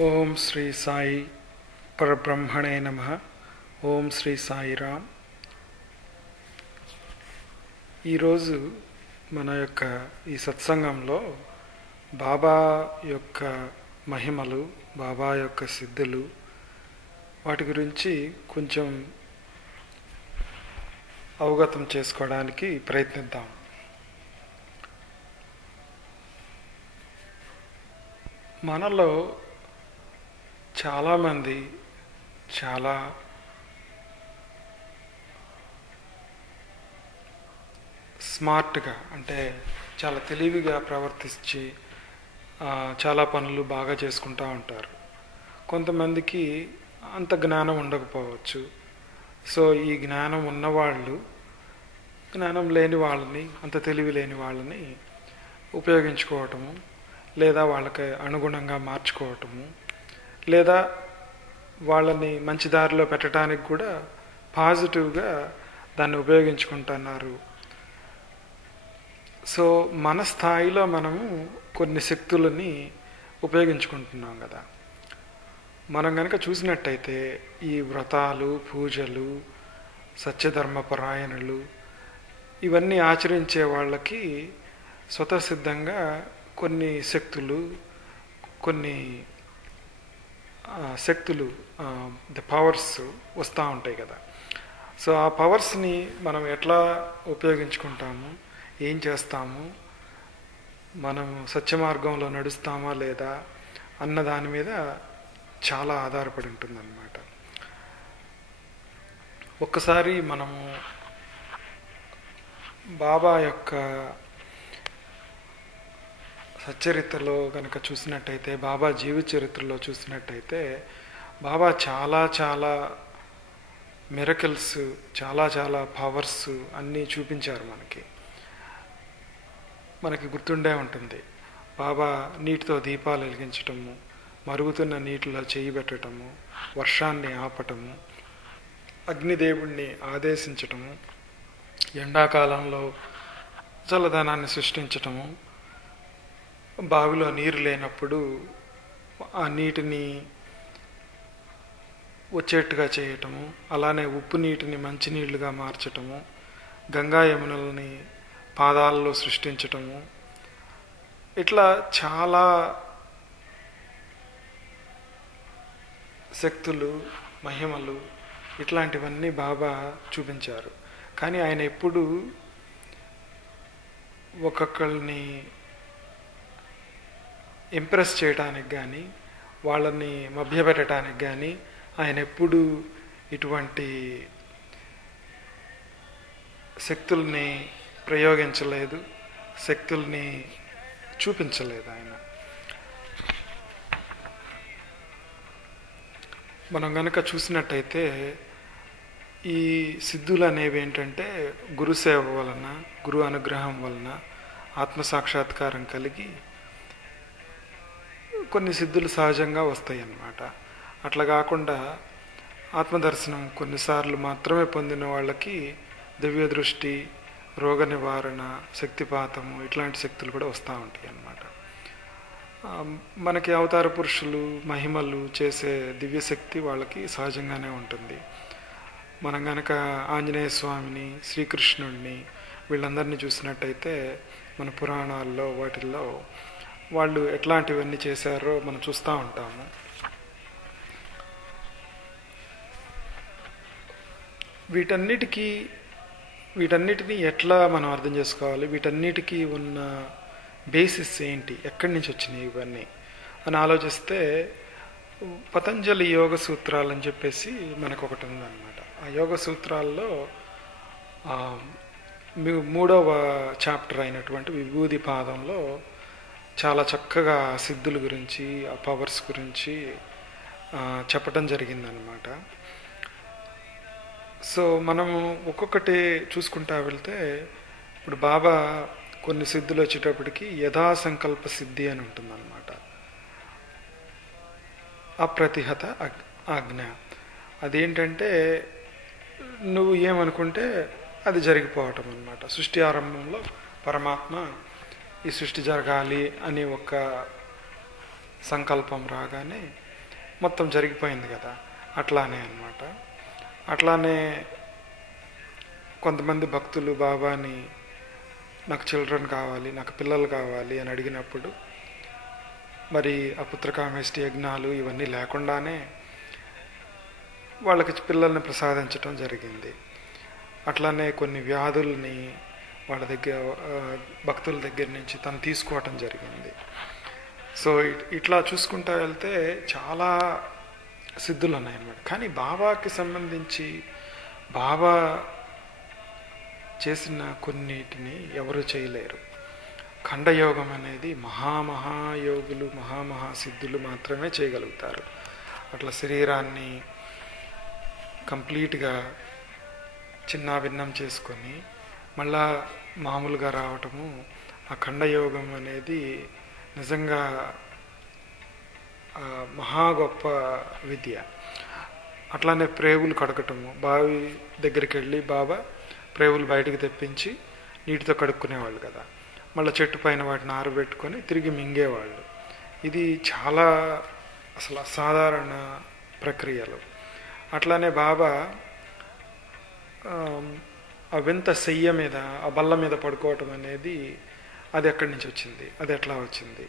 ఓం శ్రీ సాయి పరబ్రహ్మణే నమః. ఓం శ్రీ సాయిరామ్. ఈరోజు మన యొక్క ఈ సత్సంగంలో బాబా యొక్క మహిమలు, బాబా యొక్క సిద్ధులు, వాటి గురించి కొంచెం అవగతం చేసుకోవడానికి ప్రయత్నిద్దాం. మనలో చాలామంది చాలా స్మార్ట్గా, అంటే చాలా తెలివిగా ప్రవర్తించి చాలా పనులు బాగా చేసుకుంటూ ఉంటారు. కొంతమందికి అంత జ్ఞానం ఉండకపోవచ్చు. సో ఈ జ్ఞానం ఉన్నవాళ్ళు జ్ఞానం లేని వాళ్ళని, అంత తెలివి లేని వాళ్ళని ఉపయోగించుకోవటము, లేదా వాళ్ళకి అనుగుణంగా మార్చుకోవటము, లేదా వాళ్ళని మంచి దారిలో పెట్టడానికి కూడా పాజిటివ్గా దాన్ని ఉపయోగించుకుంటున్నారు. సో మన స్థాయిలో మనము కొన్ని శక్తులని ఉపయోగించుకుంటున్నాం కదా. మనం కనుక చూసినట్టయితే ఈ వ్రతాలు, పూజలు, సత్యధర్మపరాయణులు ఇవన్నీ ఆచరించే వాళ్ళకి స్వతసిద్ధంగా కొన్ని శక్తులు, ద పవర్స్ వస్తూ ఉంటాయి కదా. సో ఆ పవర్స్ని మనం ఎట్లా ఉపయోగించుకుంటాము, ఏం చేస్తాము, మనం సత్య మార్గంలో నడుస్తామా లేదా అన్న దాని మీద చాలా ఆధారపడి ఉంటుందన్నమాట. ఒక్కసారి మనము బాబా యొక్క సచ్చరిత్రలో కనుక చూసినట్టయితే, బాబా జీవిత చరిత్రలో చూసినట్టయితే, బాబా చాలా మిరకిల్స్, చాలా పవర్స్ అన్నీ చూపించారు. మనకి గుర్తుండే ఉంటుంది. బాబా నీటితో దీపాలు వెలిగించటము, మరుగుతున్న నీటిలో చేయి పెట్టడము, వర్షాన్ని ఆపటము, అగ్నిదేవుణ్ణి ఆదేశించటము, ఎండాకాలంలో చల్లదనాన్ని సృష్టించటము, బావిలో నీరు లేనప్పుడు ఆ నీటిని వచ్చేట్టుగా చేయటము, అలానే ఉప్పు నీటిని మంచినీళ్ళుగా మార్చటము, గంగా యమునల్ని పాదాలలో సృష్టించటము, ఇట్లా చాలా శక్తులు, మహిమలు ఇట్లాంటివన్నీ బాబా చూపించారు. కానీ ఆయన ఎప్పుడు ఒక్కొక్కరిని ఇంప్రెస్ చేయడానికి కానీ, వాళ్ళని మభ్యపెట్టడానికి కానీ ఆయన ఎప్పుడు ఇటువంటి శక్తుల్ని ప్రయోగించలేదు, శక్తుల్ని చూపించలేదు ఆయన. మనం కనుక చూసినట్టయితే ఈ సిద్ధులు అనేవి ఏంటంటే గురుసేవ వలన, గురు అనుగ్రహం వలన ఆత్మసాక్షాత్కారం కలిగి కొన్ని సిద్ధులు సహజంగా వస్తాయి అన్నమాట. అట్లా కాకుండా ఆత్మదర్శనం కొన్నిసార్లు మాత్రమే పొందిన వాళ్ళకి దివ్య దృష్టి, రోగ నివారణ, శక్తిపాతము ఇట్లాంటి శక్తులు కూడా వస్తూ ఉంటాయి అన్నమాట. మనకి అవతార పురుషులు, మహిమలు చేసే దివ్యశక్తి వాళ్ళకి సహజంగానే ఉంటుంది. మనం కనుక ఆంజనేయ స్వామిని, శ్రీకృష్ణుడిని వీళ్ళందరినీ చూసినట్టయితే మన పురాణాల్లో వాటిల్లో వాళ్ళు ఎట్లాంటివన్నీ చేశారో మనం చూస్తూ ఉంటాము. వీటన్నిటినీ ఎట్లా మనం అర్థం చేసుకోవాలి, వీటన్నిటికీ ఉన్న బేసిస్ ఏంటి, ఎక్కడి నుంచి వచ్చినాయి ఇవన్నీ అని ఆలోచిస్తే పతంజలి యోగ సూత్రాలు అని చెప్పేసి మనకు ఒకటి ఉందన్నమాట. ఆ యోగ సూత్రాల్లో 3వ చాప్టర్ అయినటువంటి విభూది పాదంలో చాలా చక్కగా సిద్ధుల గురించి, ఆ పవర్స్ గురించి చెప్పడం జరిగిందనమాట. సో మనము ఒక్కొక్కటి చూసుకుంటా వెళ్తే, ఇప్పుడు బాబా కొన్ని సిద్ధులు వచ్చేటప్పటికి యథాసంకల్ప సిద్ధి అని ఉంటుందన్నమాట. అప్రతిహత ఆజ్ఞ. అదేంటంటే నువ్వు ఏమనుకుంటే అది జరిగిపోవటం అన్నమాట. సృష్టి ఆరంభంలో పరమాత్మ ఈ సృష్టి జరగాలి అని ఒక సంకల్పం రాగానే మొత్తం జరిగిపోయింది కదా. అట్లానే అన్నమాట. అట్లానే కొంతమంది భక్తులు బాబాని నాకు చిల్డ్రన్ కావాలి, నాకు పిల్లలు కావాలి అని అడిగినప్పుడు మరి ఆ పుత్రకామేష్టి యజ్ఞాలు ఇవన్నీ లేకుండానే వాళ్ళకి పిల్లల్ని ప్రసాదించడం జరిగింది. అట్లానే కొన్ని వ్యాధుల్ని వాళ్ళ దగ్గర భక్తుల దగ్గర నుంచి తను తీసుకోవటం జరిగింది. సో ఇట్లా చూసుకుంటా వెళ్తే చాలా సిద్ధులు ఉన్నాయన్నమాట. కానీ బాబాకి సంబంధించి బాబా చేసిన కొన్నిటిని ఎవరు చేయలేరు. ఖండయోగం అనేది మహామహాయోగులు మహామహాసిద్ధులు మాత్రమే చేయగలుగుతారు. అట్లా శరీరాన్ని కంప్లీట్గా చిన్నాభిన్నం చేసుకొని మళ్ళా మామూలుగా రావటము, ఆ ఖండయోగం అనేది నిజంగా మహా గొప్ప విద్య. అట్లానే ప్రేవులు కడగటము, బావి దగ్గరికి వెళ్ళి బాబా ప్రేవులు బయటకు తెప్పించి నీటితో కడుక్కునేవాళ్ళు కదా, మళ్ళీ చెట్టు పైన వాటిని ఆరబెట్టుకొని తిరిగి మింగేవాళ్ళు. ఇది చాలా అసలు అసాధారణ ప్రక్రియలు. అట్లానే బాబా ఆ వింత సెయ్య మీద, ఆ బల్ల మీద పడుకోవటం అనేది అది ఎక్కడి నుంచి వచ్చింది, అది ఎట్లా వచ్చింది,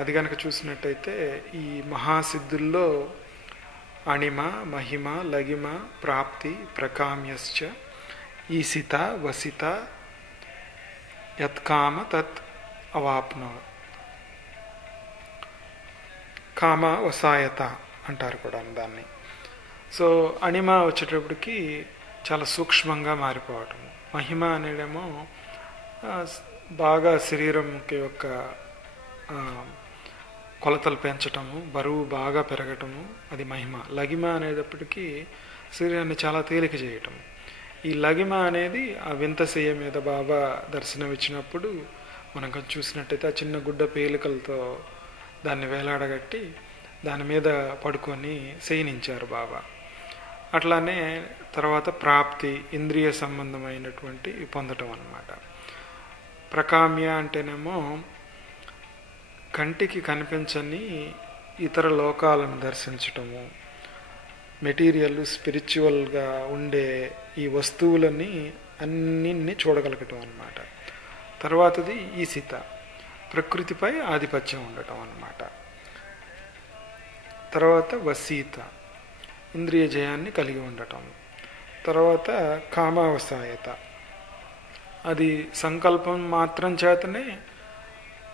అది కనుక చూసినట్టయితే ఈ మహాసిద్ధుల్లో అణిమ, మహిమ, లగిమ, ప్రాప్తి, ప్రకామ్యశ్చ, ఈసిత, వసిత, యత్కామ తత్ అవాప్నో, కామ వసాయత అంటారు కూడా దాన్ని. సో అణిమ వచ్చేటప్పటికి చాలా సూక్ష్మంగా మారిపోవటము, మహిమ అనేదేమో బాగా శరీరం యొక్క కొలతలు పెంచటము, బరువు బాగా పెరగటము, అది మహిమ. లగిమ అనేటప్పటికీ శరీరాన్ని చాలా తేలిక చేయటము. ఈ లగిమ అనేది ఆ వింత శయ్య మీద బాబా దర్శనం ఇచ్చినప్పుడు మనం కొంచెం చూసినట్టయితే ఆ చిన్న గుడ్డ పేలికలతో దాన్ని వేలాడగట్టి దాని మీద పడుకొని శయనించారు బాబా. అట్లానే తర్వాత ప్రాప్తి, ఇంద్రియ సంబంధమైనటువంటి పొందటం అన్నమాట. ప్రకామ్య అంటేనేమో కంటికి కనిపించని ఇతర లోకాలను దర్శించటము, మెటీరియల్ స్పిరిచువల్గా ఉండే ఈ వస్తువులని అన్నింటినీ చూడగలగటం అన్నమాట. తర్వాతది ఈసిత, ప్రకృతిపై ఆధిపత్యం ఉండటం అన్నమాట. తర్వాత వసీత, ఇంద్రియ జయాన్ని కలిగి ఉండటం. తర్వాత కామావసాయత, అది సంకల్పం మాత్రం చేతనే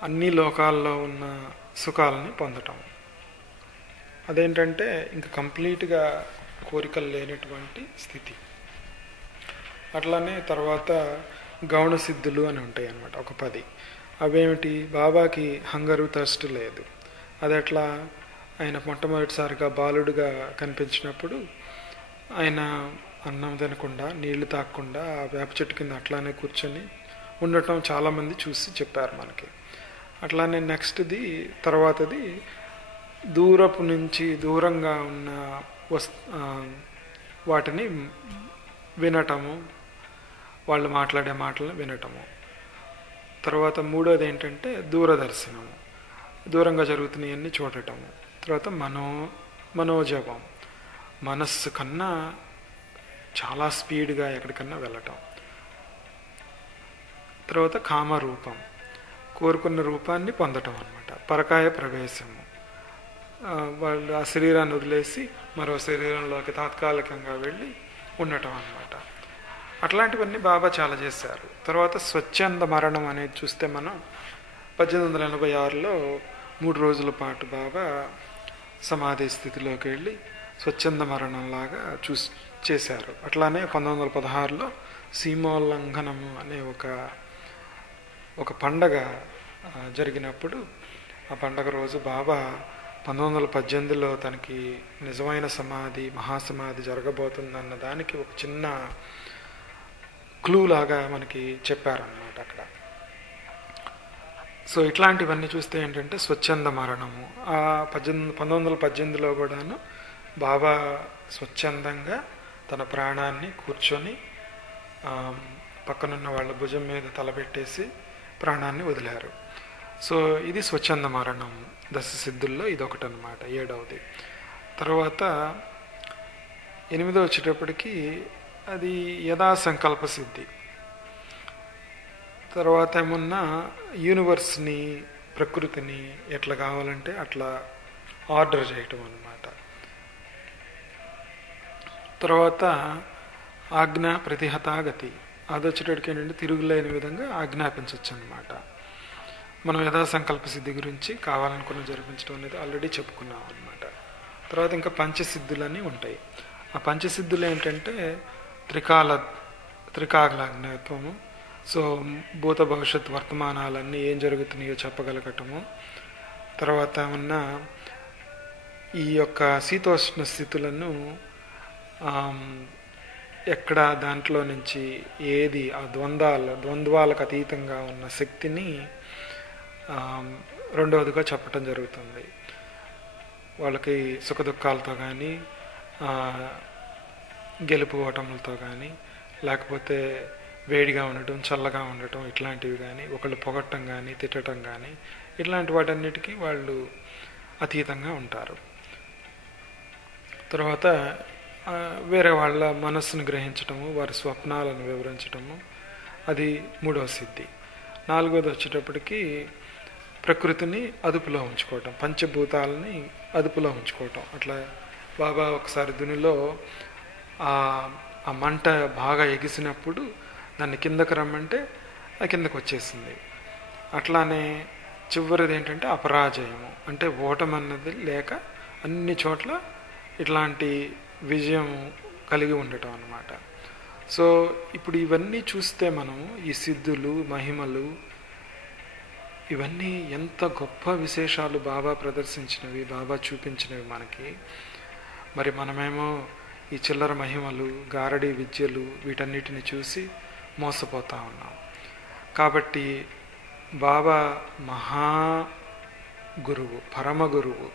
అన్ని లోకాల్లో ఉన్న సుఖాలని పొందటం. అదేంటంటే ఇంకా కంప్లీట్గా కోరికలు లేనటువంటి స్థితి. అట్లానే తర్వాత గౌణ సిద్ధులు అని ఉంటాయి అన్నమాట, ఒక 10. అవేమిటి? బాబాకి హంగరు, థర్స్ట్ లేదు. అది ఎట్లా? ఆయన మొట్టమొదటిసారిగా బాలుడుగా కనిపించినప్పుడు ఆయన అన్నం తినకుండా, నీళ్లు తాగకుండా ఆ వేప చెట్టు కింద అట్లానే కూర్చొని ఉండటం చాలామంది చూసి చెప్పారు మనకి. అట్లానే నెక్స్ట్ది తర్వాతది దూరపు నుంచి దూరంగా ఉన్న వాటిని వినటము, వాళ్ళు మాట్లాడే మాటలను వినటము. తర్వాత మూడోది ఏంటంటే దూరదర్శనము, దూరంగా జరుగుతున్నాయన్నీ చూడటము. తర్వాత మనోజపం, మనస్సు కన్నా చాలా స్పీడ్గా ఎక్కడికన్నా వెళ్ళటం. తర్వాత కామరూపం, కోరుకున్న రూపాన్ని పొందటం అన్నమాట. పరకాయ ప్రవేశము, వాళ్ళు ఆ శరీరాన్ని వదిలేసి మరో శరీరంలోకి తాత్కాలికంగా వెళ్ళి ఉండటం అన్నమాట. అట్లాంటివన్నీ బాబా చాలా చేశారు. తర్వాత స్వచ్ఛంద మరణం అనేది చూస్తే మనం 1886లో 3 రోజుల పాటు బాబా సమాధి స్థితిలోకి వెళ్ళి స్వచ్ఛంద మరణంలాగా చేశారు. అట్లానే 1916లో సీమోల్లంఘనము అనే ఒక పండగ జరిగినప్పుడు ఆ పండగ రోజు బాబా 1918లో తనకి నిజమైన సమాధి, మహాసమాధి జరగబోతుందన్న దానికి ఒక చిన్న క్లూ లాగా మనకి చెప్పారన్నమాట అక్కడ. సో ఇట్లాంటివన్నీ చూస్తే ఏంటంటే స్వచ్ఛంద మరణము. ఆ 1918లో కూడాను బాబా స్వచ్ఛందంగా తన ప్రాణాన్ని కూర్చొని పక్కనున్న వాళ్ళ భుజం మీద తలపెట్టేసి ప్రాణాన్ని వదిలారు. సో ఇది స్వచ్ఛంద మరణం. 10 సిద్ధుల్లో ఇదొకటి అన్నమాట, 7వది. తర్వాత 8వ వచ్చేటప్పటికి అది యథా సంకల్ప సిద్ధి. తర్వాత ఏమన్నా యూనివర్స్ని, ప్రకృతిని ఎట్లా కావాలంటే అట్లా ఆర్డర్ చేయటం అన్నమాట. తర్వాత ఆజ్ఞ ప్రతిహతాగతి, అది వచ్చేటప్పటికి ఏంటంటే తిరుగులేని విధంగా ఆజ్ఞాపించవచ్చు అన్నమాట. మనం యథా సంకల్ప సిద్ధి గురించి కావాలనుకున్న జరిపించడం అనేది ఆల్రెడీ చెప్పుకున్నాం అన్నమాట. తర్వాత ఇంకా పంచసిద్ధులని ఉంటాయి. ఆ పంచసిద్ధులు ఏంటంటే త్రికాగ్ఞత్వము. సో భూత భవిష్యత్ వర్తమానాలన్నీ ఏం జరుగుతున్నాయో చెప్పగలగటము. తర్వాత ఉన్న ఈ యొక్క శీతోష్ణ స్థితులను ఎక్కడ దాంట్లో నుంచి ఏది ఆ ద్వంద్వాలకు అతీతంగా ఉన్న శక్తిని రెండవదిగా చెప్పటం జరుగుతుంది. వాళ్ళకి సుఖ దుఃఖాలతో కానీ, గెలుపు ఓటములతో కానీ, లేకపోతే వేడిగా ఉండటం, చల్లగా ఉండటం, ఇట్లాంటివి కానీ, ఒకళ్ళు పొగట్టం కానీ, తిట్టడం కానీ, ఇట్లాంటి వాటన్నిటికీ వాళ్ళు అతీతంగా ఉంటారు. తర్వాత వేరే వాళ్ళ మనస్సును గ్రహించటము, వారి స్వప్నాలను వివరించటము, అది 3వ సిద్ధి. 4వది వచ్చేటప్పటికి ప్రకృతిని అదుపులో ఉంచుకోవటం, పంచభూతాలని అదుపులో ఉంచుకోవటం. అట్లా బాబా ఒకసారి దునిలో ఆ మంట బాగా ఎగిసినప్పుడు దాన్ని కిందకు రమ్మంటే ఆ కిందకు వచ్చేసింది. అట్లానే చివరిది ఏంటంటే అపరాజయము, అంటే ఓటమన్నది లేక అన్ని చోట్ల ఇట్లాంటి విజయం కలిగి ఉండటం అన్నమాట. సో ఇప్పుడు ఇవన్నీ చూస్తే మనము ఈ సిద్ధులు, మహిమలు, ఇవన్నీ ఎంత గొప్ప విశేషాలు బాబా ప్రదర్శించినవి, బాబా చూపించినవి మనకి. మరి మనమేమో ఈ చిల్లర మహిమలు, గారడీ విద్యలు, వీటన్నిటిని చూసి మోసపోతూ ఉన్నాం. కాబట్టి బాబా మహా గురువు, పరమ గురువు.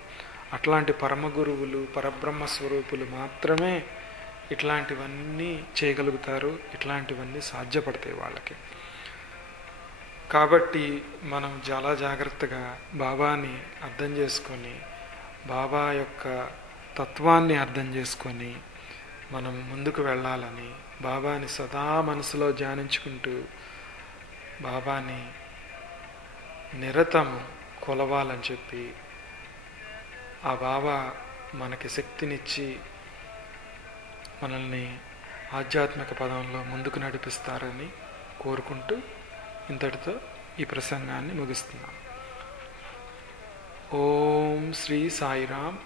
అట్లాంటి పరమ గురువులు, పరబ్రహ్మ స్వరూపులు మాత్రమే ఇట్లాంటివన్నీ చేయగలుగుతారు, ఇట్లాంటివన్నీ సాధ్యపడతాయి వాళ్ళకి. కాబట్టి మనం చాలా జాగ్రత్తగా బాబాని అర్థం చేసుకొని, బాబా యొక్క తత్వాన్ని అర్థం చేసుకొని మనం ముందుకు వెళ్ళాలని, బాబాని సదా మనసులో ధ్యానించుకుంటూ బాబాని నిరతము కొలవాలని చెప్పి, ఆ బాబా మనకి శక్తినిచ్చి మనల్ని ఆధ్యాత్మిక పదంలో ముందుకు నడిపిస్తారని కోరుకుంటూ ఇంతటితో ఈ ప్రసంగాన్ని ముగిస్తున్నాం. ఓం శ్రీ సాయిరామ్.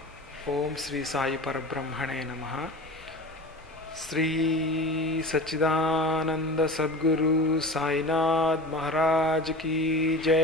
ఓం శ్రీ సాయి పరబ్రహ్మణే నమః. శ్రీ సచ్చిదానంద సద్గురు సాయినాథ్ మహారాజ్ కీ జై.